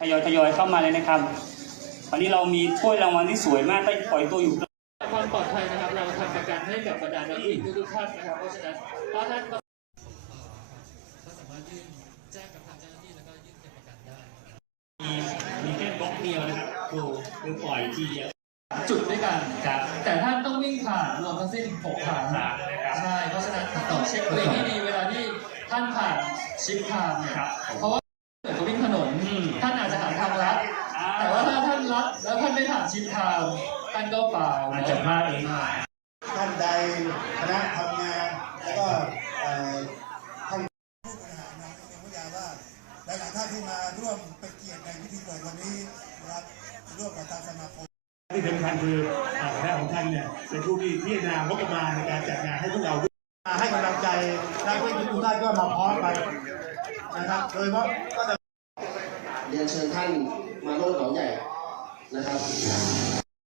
ทยอยทยอยเข้ามาเลยนะครับวันนี้เรามีถ้วยรางวัลที่สวยมากได้ปล่อยตัวอยู่ความปลอดภัยนะครับ เราทำประกันให้กับบรรดานักวิ่งทุกท่านนะครับ เพราะฉะนั้นถ้าท่านก็สามารถยื่นแจ้งกับทางเจ้าหน้าที่แล้วก็ยื่นเป็นประกันได้ มีมีแค่บล็อกเดียวนะครับคือคือปล่อยทีเดียว จุดด้วยกันครับแต่ท่านต้องวิ่งผ่านรวมทั้งสิ้น6ผ่านผ่านนะครับใช่ เพราะฉะนั้นต้องเช็คตัวเองให้ดีเวลาที่ท่านผ่านชิปทางเนี่ยครับ เพราะว่าเกิดเขาวิ่งถนนอืมท่านอาจจะหาทางลัดอ่าแต่ว่าถ้าท่านลัดแล้วท่านไม่ผ่านชิปทางท่านก็เปล่าอาจจะพลาดเองท่านใดคณะทำงานแล้วก็เอ่อท่านผู้บริหารนะเป็นผู้ยาว่าหลายๆท่านที่มาร่วมเป็นเกียรติในพิธีเปิดวันนี้นะครับร่วมกับทางสมาคม ที่สำคัญคืออ่าคณะของท่านเนี่ยเป็นผู้ที่พิจารณางบประมาณในการจัดงานให้พวกเราด้วยมาให้กำลังใจนักวิ่งทุกท่านก็มาพร้อมกันนะครับโดยเฉพาะก็จะเรียนเชิญท่านมาโลดหนองใหญ่นะครับ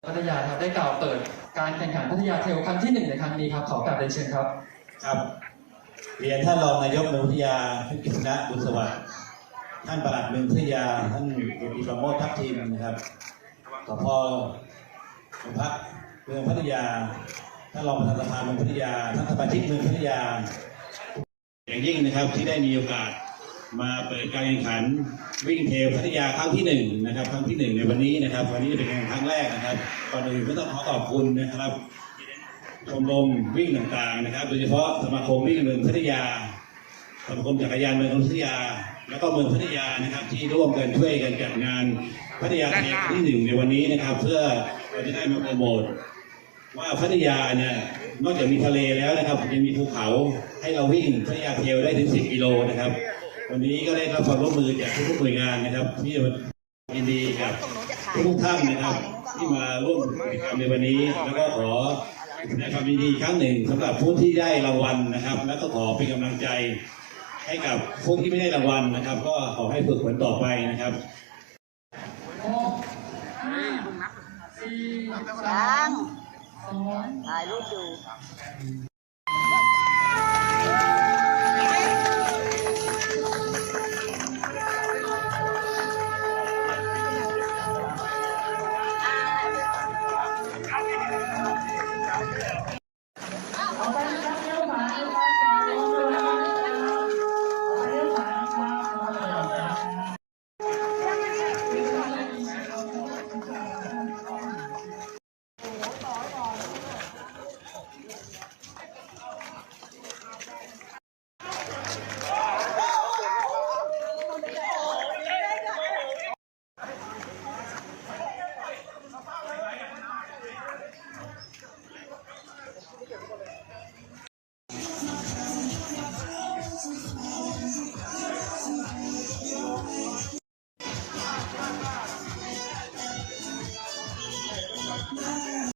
พัทยาครับได้กล่าวเปิดการแข่งขันพัทยาเทลครั้งที่หนึ่งในครั้งนี้ครับขอกราบเรียนเชิญครับครับเรียนท่านรองนายกเมืองพัทยาท่านกฤษณะบุญสวัสดิ์ท่านปลัดเมืองพัทยาท่านเดชประโมททัพทิมนะครับ สพโรงพักเมืองพัทยาท่านรองประธานสภาเมืองพัทยาท่านสมาชิกเมืองพัทยา อย่างยิ่งนะครับที่ได้มีโอกาสมาเปิดการแข่งขันวิ่งเทลพัทยาครั้งที่หนึ่งนะครับครั้งที่หนึ่งในวันนี้นะครับ วันนี้เป็นครั้งแรกนะครับก่อนอื่นก็ต้องขอขอบคุณนะครับชมรมวิ่งต่างๆนะครับ โดยเฉพาะสมาคมวิ่งเมืองพัทยาสมาคมจักรยานเมืองพัทยา แล้วก็เมืองพัทยานะครับที่ร่วมกันช่วยกันจัดงาน พัทยาเทคที่หนึ่งในวันนี้นะครับ เพื่อเราจะได้มาโปรโมทว่าพัทยาเนี่ยนอกจากมีทะเลแล้วนะครับยังมีภูเขาให้เราวิ่งพัทยาเทลได้ถึง 10 กิโลนะครับ วันนี้ก็ได้รับความร่วมมือจากทุกๆหน่วยงานนะครับ ที่ยินดีกับทุกท่านนะครับ ที่มาร่วมกิจกรรมในวันนี้แล้วก็ขอแสดงความยินดีครั้งหนึ่งสำหรับผู้ที่ได้รางวัลนะครับ แล้วก็ขอเป็นกำลังใจให้กับผู้ที่ไม่ได้รางวัลนะครับ ก็ขอให้ฝึกฝนต่อไปนะครับ หกห้าสี่สา ยังมสองถ่ายรูปอยู่